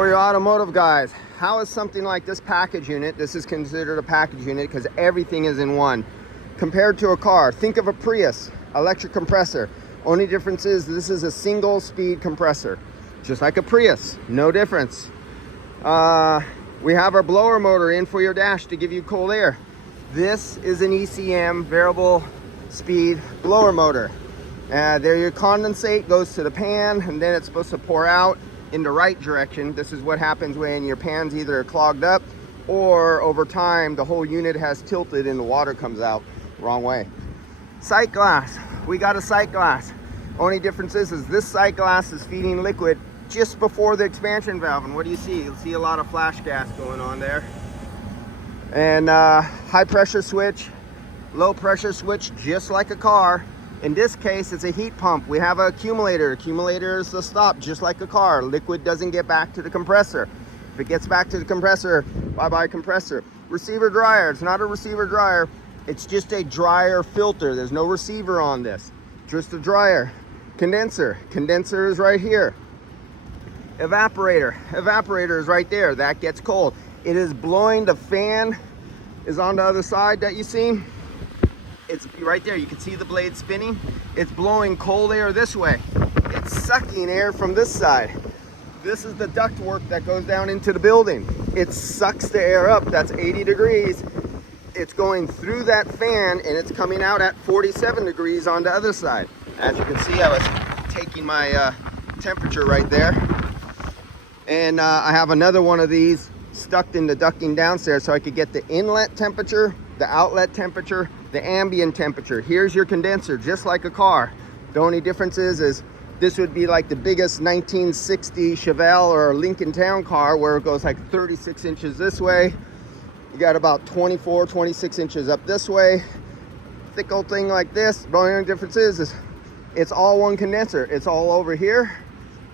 For your automotive guys, how is something like this package unit, this is considered a package unit because everything is in one, compared to a car? Think of a Prius, electric compressor. Only difference is this is a single speed compressor, just like a Prius, no difference. We have our blower motor in for your dash to give you cold air. This is an ECM variable speed blower motor. There your condensate goes to the pan, and then it's supposed to pour out in the right direction. This is what happens when your pan's either clogged up or over time the whole unit has tilted and the water comes out wrong way. Sight glass, we got a sight glass. Only difference is this sight glass is feeding liquid just before the expansion valve, and what do you see? You'll see a lot of flash gas going on there. And high pressure switch, low pressure switch, just like a car. In this case, it's a heat pump. We have an accumulator. Accumulator is the stop, just like a car. Liquid doesn't get back to the compressor. If it gets back to the compressor, bye-bye compressor. Receiver dryer, it's not a receiver dryer. It's just a dryer filter. There's no receiver on this, just a dryer. Condenser, condenser is right here. Evaporator, evaporator is right there. That gets cold. It is blowing, the fan is on the other side that you see. It's right there, you can see the blade spinning. It's blowing cold air this way. It's sucking air from this side. This is the ductwork that goes down into the building. It sucks the air up, that's 80 degrees. It's going through that fan and it's coming out at 47 degrees on the other side. As you can see, I was taking my temperature right there. And I have another one of these stuck in the ducting downstairs so I could get the inlet temperature, the outlet temperature, the ambient temperature. Here's your condenser, just like a car. The only difference is this would be like the biggest 1960 Chevelle or Lincoln Town car, where it goes like 36 inches this way. You got about 24, 26 inches up this way. Thick old thing like this. The only difference is it's all one condenser. It's all over here.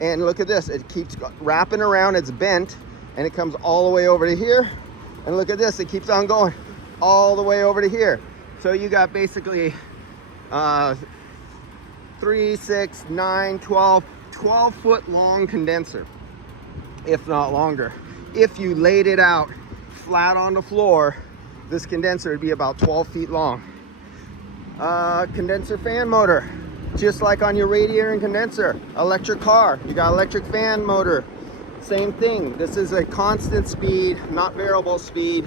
And look at this, it keeps wrapping around, it's bent, and it comes all the way over to here. And look at this, it keeps on going all the way over to here. So you got basically 3, 6, 9, 12 foot long condenser, if not longer. If you laid it out flat on the floor, this condenser would be about 12 feet long. Condenser fan motor, just like on your radiator and condenser. Electric car, you got electric fan motor, same thing. This is a constant speed, not variable speed.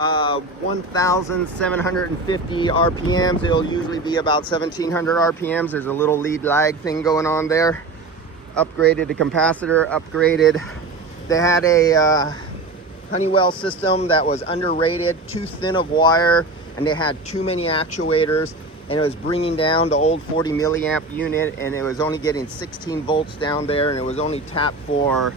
1,750 RPMs. It'll usually be about 1,700 RPMs. There's a little lead lag thing going on there. Upgraded the capacitor, upgraded. They had a Honeywell system that was underrated, too thin of wire, and they had too many actuators, and it was bringing down the old 40 milliamp unit, and it was only getting 16 volts down there, and it was only tapped for,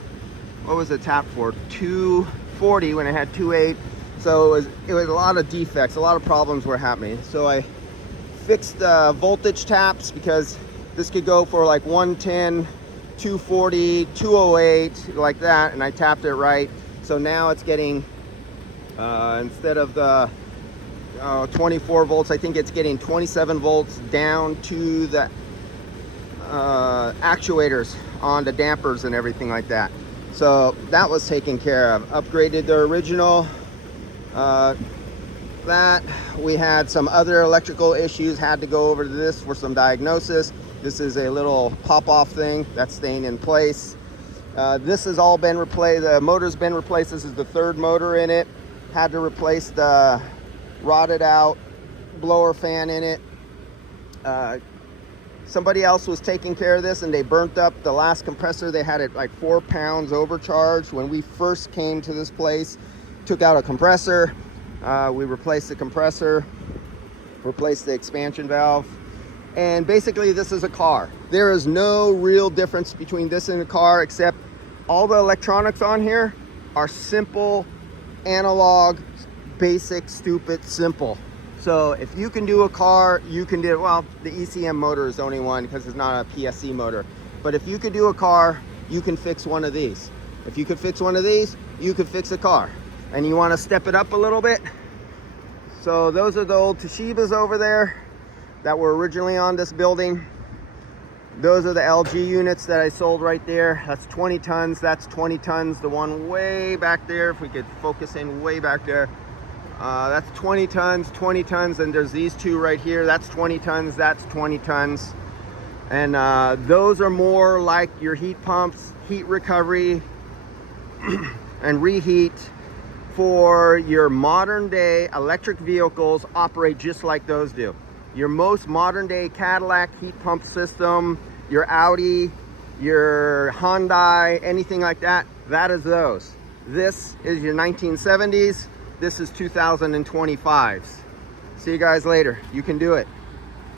what was it tapped for? 240 when it had 2.8. So it was a lot of defects, a lot of problems were happening. So I fixed the voltage taps, because this could go for like 110, 240, 208, like that, and I tapped it right. So now it's getting, instead of the 24 volts, I think it's getting 27 volts down to the actuators on the dampers and everything like that. So that was taken care of. Upgraded the original. That we had some other electrical issues, had to go over to this for some diagnosis. This is a little pop-off thing that's staying in place. This has all been replaced. The motor's been replaced. This is the third motor in it. Had to replace the rotted out blower fan in it. Somebody else was taking care of this, and they burnt up the last compressor. They had it like 4 pounds overcharged when we first came to this place. Took out a compressor, we replaced the compressor, replaced the expansion valve, and basically this is a car. There is no real difference between this and a car, except all the electronics on here are simple, analog, basic, stupid, simple. So if you can do a car, you can do, well, the ECM motor is the only one because it's not a PSC motor. But if you could do a car, you can fix one of these. If you could fix one of these, you could fix a car. And you want to step it up a little bit. So those are the old Toshibas over there that were originally on this building. Those are the LG units that I sold right there. That's 20 tons, that's 20 tons. The one way back there, if we could focus in way back there, that's 20 tons, 20 tons, and there's these two right here. That's 20 tons, that's 20 tons. And those are more like your heat pumps, heat recovery, and reheat for your modern day electric vehicles. Operate just like those do. Your most modern day Cadillac heat pump system, your Audi, your Hyundai, anything like that, that is those. This is your 1970s. This is 2025s. See you guys later. You can do it.